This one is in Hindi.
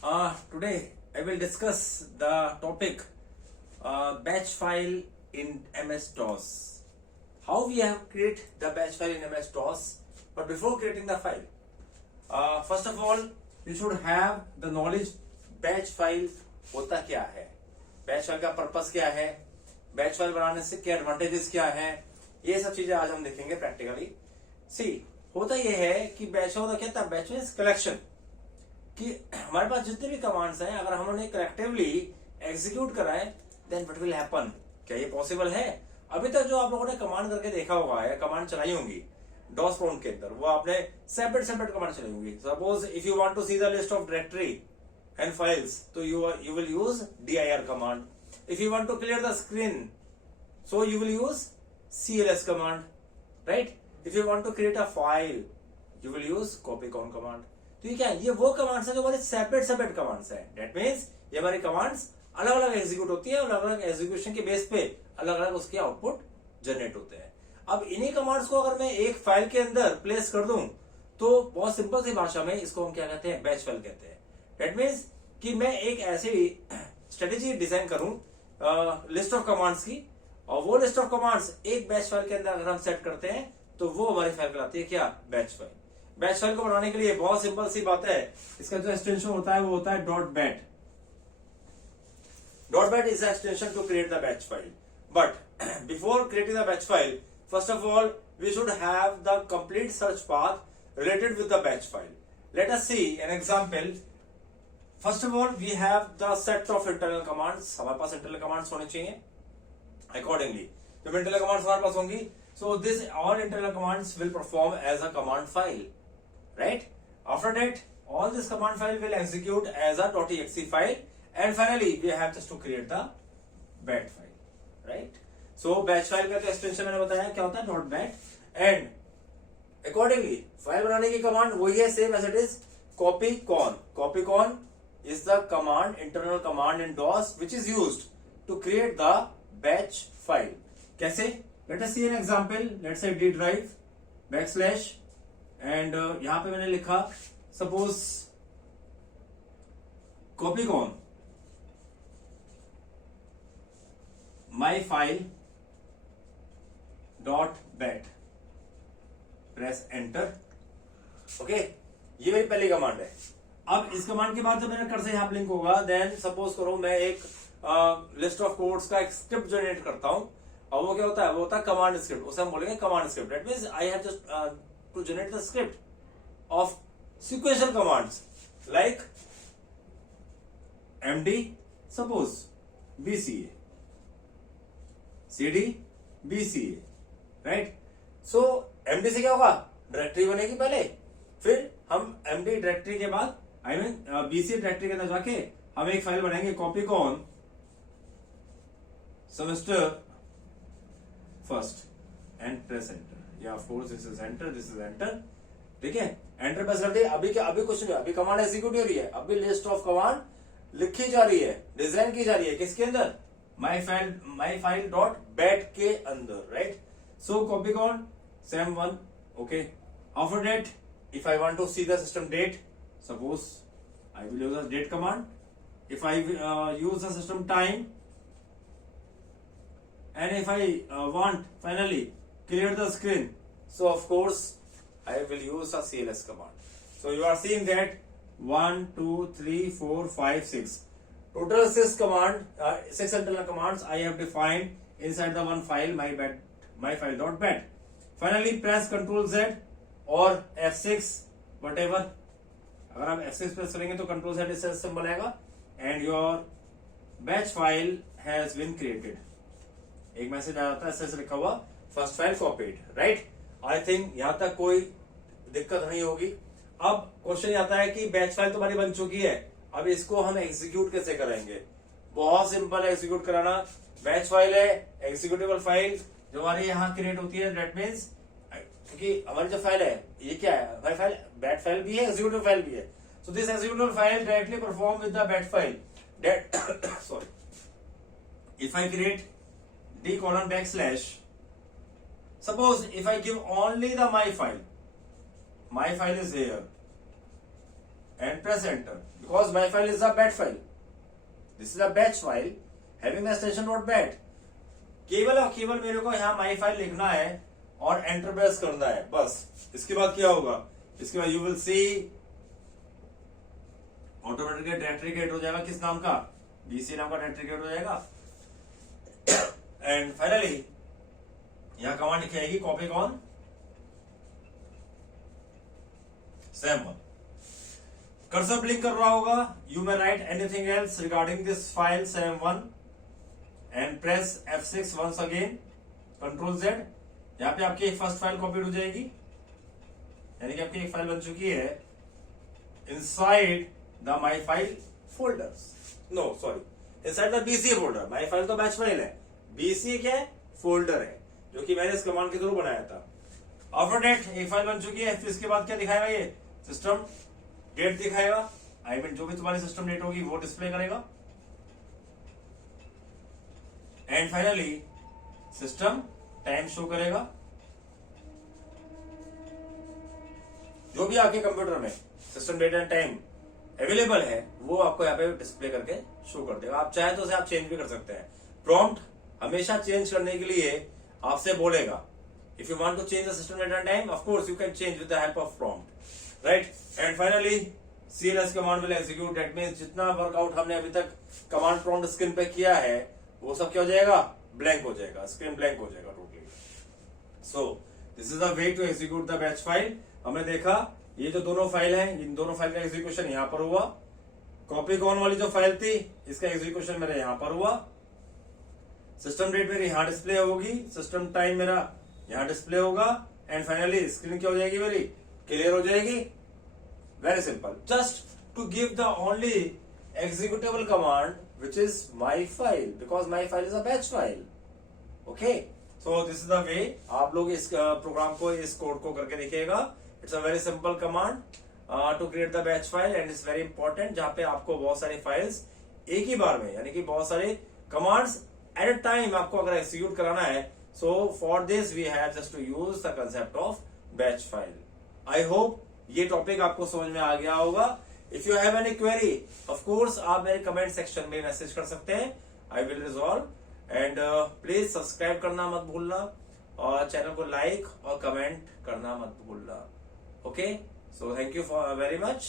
Today I will discuss the topic batch file in MS-DOS. How we have create the batch file in MS-DOS. But before creating the file, first of all, you should have the knowledge batch file होता क्या है, बैच फाइल का पर्पस क्या है, बैच फाइल बनाने से क्या एडवांटेजेस क्या है, ये सब चीजें आज हम देखेंगे प्रैक्टिकली। सी होता ये है कि बैच होता क्या था, बैच मीन्स कलेक्शन, कि हमारे पास जितने भी कमांड्स हैं अगर हम उन्हें कलेक्टिवली एग्जीक्यूट कराएं देन व्हाट विल हैपन। क्या ये पॉसिबल है? अभी तक जो आप लोगों ने कमांड करके देखा होगा या कमांड चलाई होंगी डॉस प्रॉम्प्ट के अंदर, वो आपने सेपरेट सेपरेट कमांड चलाई होंगी। Suppose if you want to see the list of directory and files, so you will use dir command. If you want to clear the screen, so you will use cls command, right? If you want to create a file, you will use copycon command. तो ये क्या है? ये वो कमांड्स है जो हमारे सेपरेट सेपरेट कमांड्स है। That means ये हमारी कमांड्स अलग अलग एग्जीक्यूट होती है और अलग अलग एग्जीक्यूशन के बेस पे अलग अलग उसके आउटपुट जनरेट होते हैं। अब इन्हीं कमांड्स को अगर मैं एक फाइल के अंदर प्लेस कर दूं तो बहुत सिंपल सी भाषा में इसको हम क्या कहते हैं, बैच फाइल कहते हैं। That means कि मैं एक ऐसी स्ट्रेटेजी डिजाइन करूं लिस्ट ऑफ कमांड्स की, और वो लिस्ट ऑफ कमांड्स एक बैच फाइल के अंदर अगर हम सेट करते हैं तो वो हमारी फाइल कहलाती है क्या, बैच फाइल। बैच फाइल को बनाने के लिए बहुत सिंपल सी बात है, इसका जो एक्सटेंशन होता है वो होता है dot bat. Dot bat is extension to create the batch file. But before creating the batch file, first of all we should have the complete search path related with the batch file. Let us see an example. First of all we have the set of internal commands. हमारे पास इंटरनल कमांड्स होने चाहिए अकॉर्डिंगली। जब इंटरनल कमांड्स हमारे पास होंगी, so this all internal commands will perform as a command file, right? After that all this command file will execute as a .exe file, and finally we have just to create the bat file, right? So batch file का जो एक्सटेंशन मैंने बताया क्या होता है, dot bat, and accordingly file बनाने की कमांड वही है, same as it is copycon. Copycon is the command, internal command in DOS which is used to create the batch file. कैसे? Let us see an example. Let's say d drive backslash and यहां पे मैंने लिखा suppose copycon my file dot bat. Press enter. Okay, ये मेरी पहली कमांड है। अब इस कमांड के बाद जब मेरा कर्सर यहां लिंक होगा, देन सपोज करो मैं एक लिस्ट ऑफ कोड्स का एक स्क्रिप्ट जनरेट करता हूं, और वो क्या होता है, वो होता है कमांड स्क्रिप्ट। उसे हम बोलेंगे command script. That means I have just to generate the script of sequential commands like md suppose bca cd bca, right? So md से क्या होगा, डायरेक्टरी बनेगी पहले, फिर हम md डायरेक्टरी के बाद bca डायरेक्टरी के अंदर जाके हम एक फाइल बनाएंगे copycon semester first and press enter. या of course this is enter, this is enter. ठीक है, एंटर प्रेस कर दिए। अभी क्या, अभी कुछ नहीं, अभी कमांड एग्जीक्यूट हो रही है, अभी लिस्ट ऑफ कमांड लिखी जा रही है, डिजाइन की जा रही है, किसके अंदर, माई फाइल डॉट बैट के अंदर, right? So copycon same one, okay. After that, if I want to see the system date, suppose I will use the date command. If I use the system time, and if I want finally clear the screen, so of course I will use the cls command. So you are seeing that 1 2 3 4 5 6 total 6 command, 6 internal commands I have defined inside the one file, my file dot bat. Finally press Ctrl Z और F6 whatever। अगर आप F6 प्रेस करेंगे तो Ctrl Z इससे सिंबल आएगा, and your batch file has been created. एक मैसेज आ जाता है ऐसे लिखा हुआ first file copied, right? I think यहां तक कोई दिक्कत नहीं होगी। अब क्वेश्चन आता है कि बैच फाइल तो हमारी बन चुकी है, अब इसको हम एग्जीक्यूट कैसे करेंगे? बहुत सिंपल है एग्जीक्यूट कराना। बैच फाइल है एग्जीक्यूटेबल फाइल जो हमारी यहाँ क्रिएट होती है। दैट मीन्स क्योंकि हमारी जो फाइल है ये क्या है, हमारी फाइल बैट फाइल भी है, एग्जीक्यूटिव फाइल भी है। So this executive file directly perform with the bat file. That sorry, if I create d colon backslash, suppose if I give only the my file is here, and press enter because my file is a bat file. This is a batch file having the extension .bat. केवल और केवल मेरे को यहाँ my file लिखना है और एंटर प्रेस करना है बस. इसके बाद क्या होगा? इसके बाद you will see automatically directory create हो जाएगा. किस नाम का? BC नाम का डायरेक्टरी क्रिएट हो जाएगा. एंड फाइनली यहाँ कमांड लिखी आएगी कॉपी कौन SAM1. कर्सर ब्लिंक कर रहा होगा. You may write anything else regarding this file SAM1 and press F6 once again. Control Z. यहाँ पे आपकी फर्स्ट फाइल कॉपीड हो जाएगी, यानी कि आपकी एक फाइल बन चुकी है inside the my file folders. No sorry, inside the BC folder. My file तो बैच फाइल है, BC क्या है? फोल्डर है, जो कि मैंने इस कमांड के थ्रू बनाया था. आफ्टर डेट एक फाइल बन चुकी है. फिर इसके बाद क्या दिखाएगा? ये सिस्टम डेट दिखाएगा. आई मीन जो भी तुम्हारी सिस्टम डेट होगी वो डिस्प्ले करेगा. And finally system time show करेगा. जो भी आपके कंप्यूटर में system date and time available है वो आपको यहाँ पे डिस्प्ले करके शो कर देगा. आप चाहे तो उसे आप चेंज भी कर सकते हैं. प्रॉम्प्ट हमेशा चेंज करने के लिए आपसे बोलेगा. If you want to change the system date and time, of course you can change with the help of prompt, right. And finally CLS command will execute. That means जितना वर्कआउट हमने अभी तक कमांड प्रॉम्प्ट स्क्रीन पे किया है वो सब क्या हो जाएगा? ब्लैंक हो जाएगा. स्क्रीन ब्लैंक हो जाएगा totally. So this is the way to execute the batch file. हमने देखा ये जो दोनों फाइल हैं, इन दोनों फाइल का एग्जीक्यूशन यहाँ पर हुआ. कॉपी कॉन वाली जो फाइल थी इसका एग्जीक्यूशन मेरे यहाँ पर हुआ. सिस्टम डेट मेरी यहाँ डिस्प्ले होगी, सिस्टम टाइम मेरा यहाँ डिस्प्ले होगा. एंड फाइनली स्क्रीन क्या हो जाएगी? मेरी क्लियर हो जाएगी. Very simple. Just to give the only executable command which is my file, because my file is a batch file. Okay, so this is the way. आप लोग इस प्रोग्राम को, इस कोड को करके देखिएगा. It's a very simple command to create the batch file and it's very important, जहां पे आपको बहुत सारी फाइल्स एक ही बार में, यानी कि बहुत सारे कमांड्स एट अ टाइम आपको अगर एक्सिक्यूट कराना है. So for this we have just to use the concept of batch file. I hope ये टॉपिक आपको समझ में आ गया होगा. If you have any query, of course आप मेरे कमेंट सेक्शन में मैसेज कर सकते हैं. I will resolve. And please subscribe करना मत भूलना और चैनल को लाइक और कमेंट करना मत भूलना. Okay, so thank you for very much.